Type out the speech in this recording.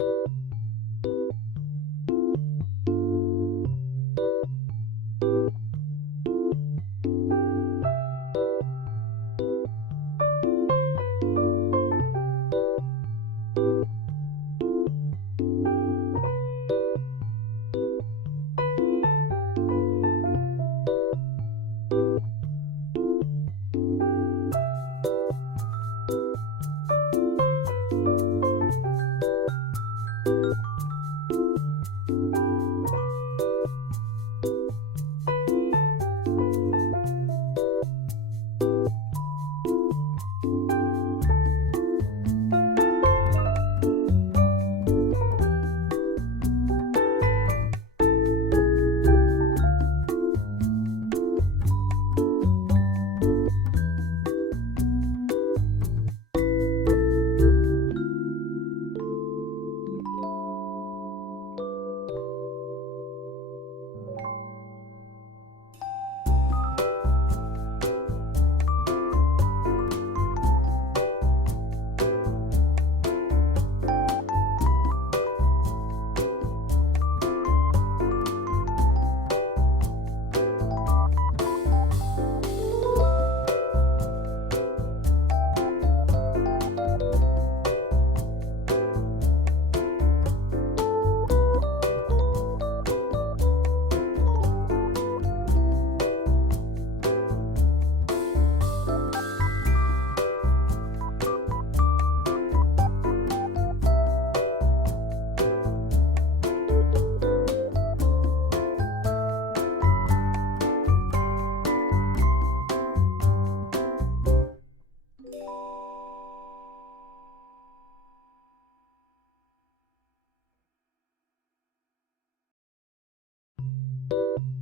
you you